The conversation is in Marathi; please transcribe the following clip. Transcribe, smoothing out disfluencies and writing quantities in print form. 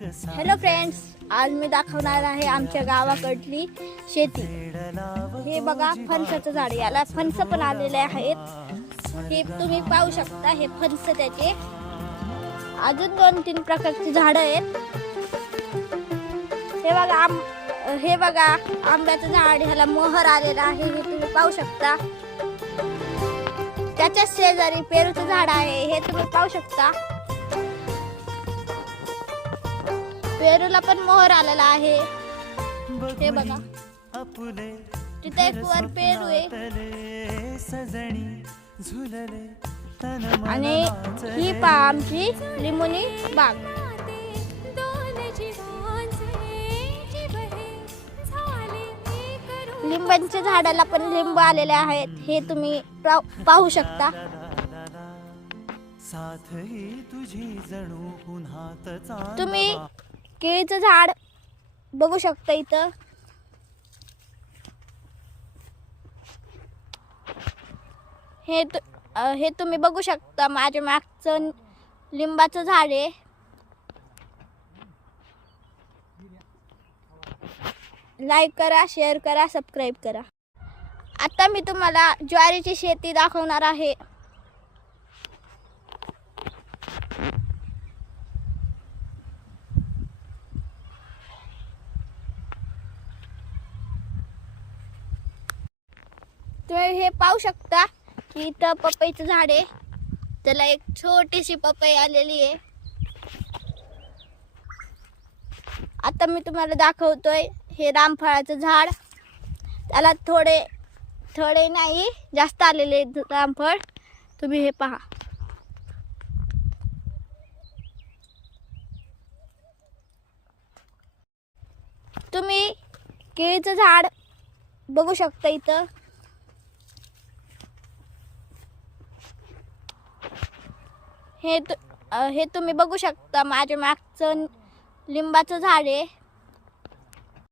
हॅलो फ्रेंड्स, आज मी दाखवणार आहे आमच्या गावाकडली शेती। हे बघा, फणसाचं झाड, याला फणस पण आलेले आहेत। हे तुम्ही पाहू शकता, हे फणस त्याचे अजून 2-3 प्रकारची झाडं आहेत। हे बघा आंब्याचं झाड, ह्याला मोहर आलेला आहे, हे तुम्ही पाहू शकता। त्याच्या शेजारी पेरूचं झाड आहे, हे तुम्ही पाहू शकता। पेरूला पण मोहर आलेला आहे, हे बघा। तिथे एक वर पेरू आहे आणि ही पहा आमची लिंबूनी बाग। लिंबांच्या झाडाला पण लिंबू आलेले आहेत, हे तुम्ही पाहू शकता। तुम्ही केळीचं झाड बघू शकता इथं। हे तुम्ही बघू शकता, माझ्या मागचं लिंबाचं झाड आहे। लाईक करा, शेअर करा, सबस्क्राईब करा। आता मी तुम्हाला ज्वारीची शेती दाखवणार आहे। तुम्ही हे पाहू शकता की इथं पपईचं झाड आहे, त्याला एक छोटीशी पपई आलेली आहे। आता मी तुम्हाला दाखवतोय हे रामफळाचं झाड, त्याला थोडे नाही जास्त आलेले रामफळ, तुम्ही हे पहा। तुम्ही केळीचं झाड बघू शकता इथं। हे तुम्ही बघू शकता, माझ्या मागचं लिंबाचं झाड आहे।